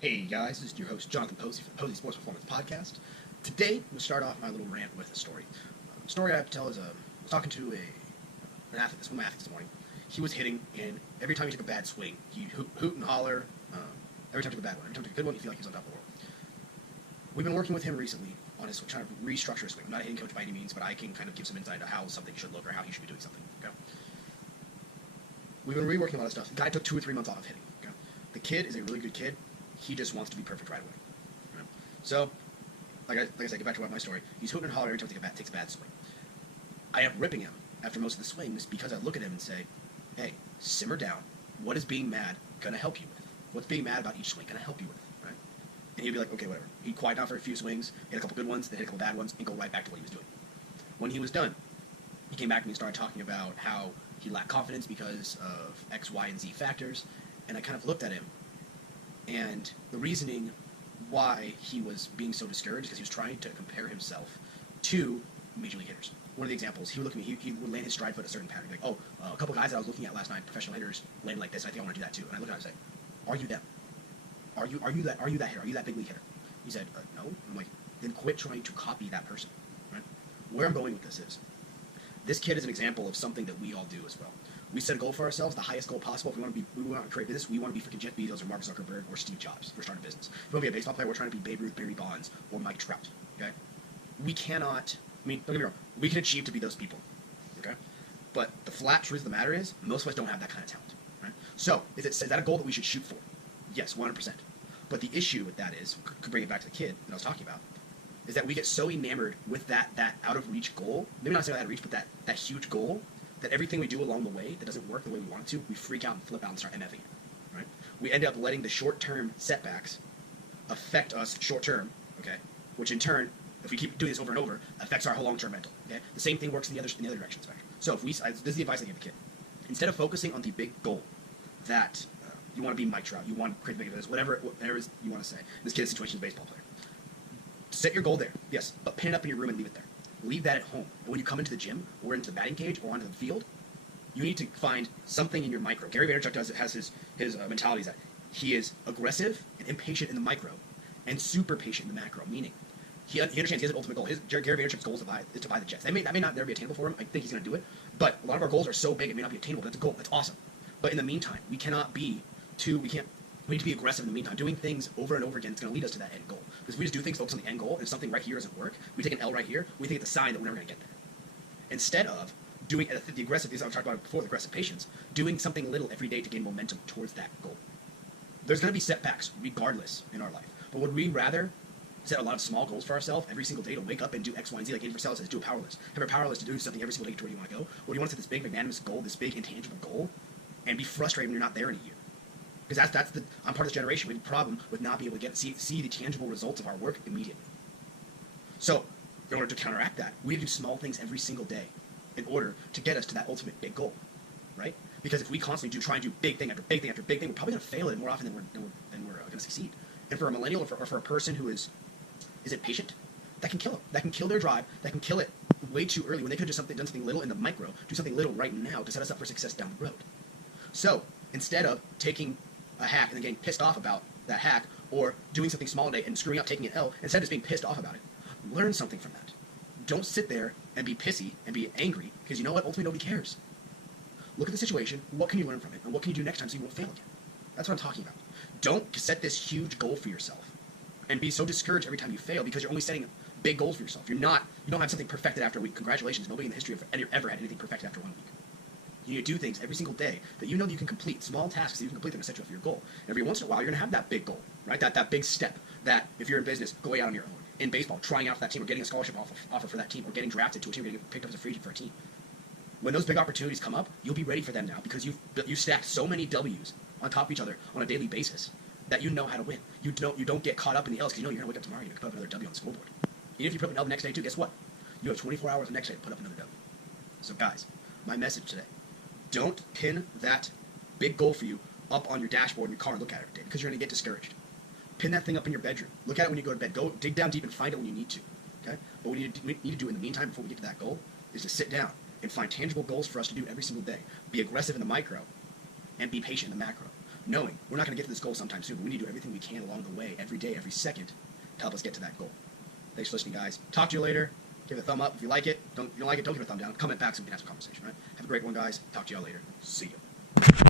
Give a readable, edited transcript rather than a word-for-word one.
Hey guys, this is your host Jonathan Posey for the Posey Sports Performance Podcast. Today, I'm going to start off my little rant with a story. The story I have to tell is I was talking to an athlete, one of my athletes this morning. He was hitting, and every time he took a bad swing, he'd hoot and holler. Every time he took a bad one, every time he took a good one, he felt like he was on top of the world. We've been working with him recently on his trying to restructure his swing. I'm not a hitting coach by any means, but I can kind of give some insight into how something should look or how he should be doing something. Okay? We've been reworking a lot of stuff. The guy took 2 or 3 months off of hitting. Okay? The kid is a really good kid. He just wants to be perfect right away. Right? So, like I said, get back to my story. He's hooting and hollering every time he takes a bad swing. I am ripping him after most of the swings because I look at him and say, hey, simmer down. What is being mad going to help you with? What's being mad about each swing going to help you with? Right? And he'd be like, okay, whatever. He'd quiet down for a few swings, hit a couple good ones, then hit a couple bad ones, and go right back to what he was doing. When he was done, he came back to me and started talking about how he lacked confidence because of X, Y, and Z factors. And I kind of looked at him, and the reasoning why he was being so discouraged is because he was trying to compare himself to major league hitters. One of the examples, he would look at me, he would land his stride foot a certain pattern. Like, a couple guys that I was looking at last night, professional hitters, landed like this, and I think I want to do that too. And I look at him and say, are you them? Are you that hitter? Are you that big league hitter? He said, no. I'm like, then quit trying to copy that person. Right? Where I'm going with this is, this kid is an example of something that we all do as well. We set a goal for ourselves, the highest goal possible. If we want to create business, we want to be freaking Jeff Bezos or Mark Zuckerberg or Steve Jobs. We're starting a business. If we want to be a baseball player, we're trying to be Babe Ruth, Barry Bonds, or Mike Trout. Okay? We cannot, don't get me wrong, we can achieve to be those people. Okay? But the flat truth of the matter is, most of us don't have that kind of talent. Right? So, is that a goal that we should shoot for? Yes, 100%. But the issue with that is, could bring it back to the kid that I was talking about, is that we get so enamored with that out-of-reach goal, maybe not necessarily out of reach, but that huge goal, that everything we do along the way that doesn't work the way we want it to, we freak out and flip out and start MFing. Right? We end up letting the short-term setbacks affect us short-term, okay? Which in turn, if we keep doing this over and over, affects our whole long-term mental. Okay? The same thing works in the other direction spectrum. So this is the advice I give the kid. Instead of focusing on the big goal that you want to be Mike Trout, you want to create big business, whatever it is you want to say. In this kid's situation is a baseball player. Set your goal there, yes, but pin it up in your room and leave it there. Leave that at home. And when you come into the gym, or into the batting cage, or onto the field, you need to find something in your micro. Gary Vaynerchuk has his mentality is that he is aggressive and impatient in the micro, and super patient in the macro, meaning he understands he has an ultimate goal. Gary Vaynerchuk's goal is to buy the Jets. That may not never be attainable for him. I think he's going to do it, but a lot of our goals are so big it may not be attainable, but that's a goal. That's awesome. But in the meantime, we need to be aggressive in the meantime. Doing things over and over again is going to lead us to that end goal. Because if we just do things focus on the end goal, and if something right here doesn't work, we take an L right here, we think it's a sign that we're never going to get there. Instead of doing the aggressive, things I've talked about before, the aggressive patience, doing something little every day to gain momentum towards that goal. There's going to be setbacks regardless in our life. But would we rather set a lot of small goals for ourselves every single day to wake up and do X, Y, and Z, like Andy Frisella says, do a power list. Have a power list to do something every single day to where you want to go? Or do you want to set this big, magnanimous goal, this big, intangible goal, and be frustrated when you're not there in a year? Because I'm part of this generation. We have a problem with not being able to see the tangible results of our work immediately. So, in order to counteract that, we have to do small things every single day in order to get us to that ultimate big goal, right? Because if we constantly try and do big thing after big thing after big thing, we're probably going to fail at it more often than we're going to succeed. And for a millennial or for a person who isn't patient, that can kill them. That can kill their drive. That can kill it way too early when they could have just done something little in the micro, do something little right now to set us up for success down the road. So, instead of taking a hack and then getting pissed off about that hack, or doing something small today and screwing up, taking an L, instead of just being pissed off about it, learn something from that. Don't sit there and be pissy and be angry, because you know what? Ultimately, nobody cares. Look at the situation, what can you learn from it, and what can you do next time so you won't fail again? That's what I'm talking about. Don't set this huge goal for yourself and be so discouraged every time you fail because you're only setting big goals for yourself. You don't have something perfected after a week. Congratulations, nobody in the history of ever had anything perfected after 1 week. You need to do things every single day that you know that you can complete, small tasks that you can complete that are set you up for your goal. And every once in a while, you're going to have that big goal, right? That big step that if you're in business, going out on your own. In baseball, trying out for that team or getting a scholarship offer for that team or getting drafted to a team or getting picked up as a free agent for a team. When those big opportunities come up, you'll be ready for them now because you've stacked so many W's on top of each other on a daily basis that you know how to win. You don't get caught up in the L's because you know you're going to wake up tomorrow and you're going to put up another W on the scoreboard. Even if you put up an L the next day too, guess what? You have 24 hours the next day to put up another W. So guys, my message today. Don't pin that big goal for you up on your dashboard in your car and look at it every day because you're going to get discouraged. Pin that thing up in your bedroom. Look at it when you go to bed. Go dig down deep and find it when you need to. Okay? But what we need to do in the meantime before we get to that goal is to sit down and find tangible goals for us to do every single day. Be aggressive in the micro and be patient in the macro. knowing we're not going to get to this goal sometime soon, but we need to do everything we can along the way, every day, every second, to help us get to that goal. Thanks for listening, guys. Talk to you later. Give it a thumb up if you like it. If you don't like it, don't give it a thumb down. Comment back so we can have a conversation, right? Have a great one, guys. Talk to y'all later. See ya.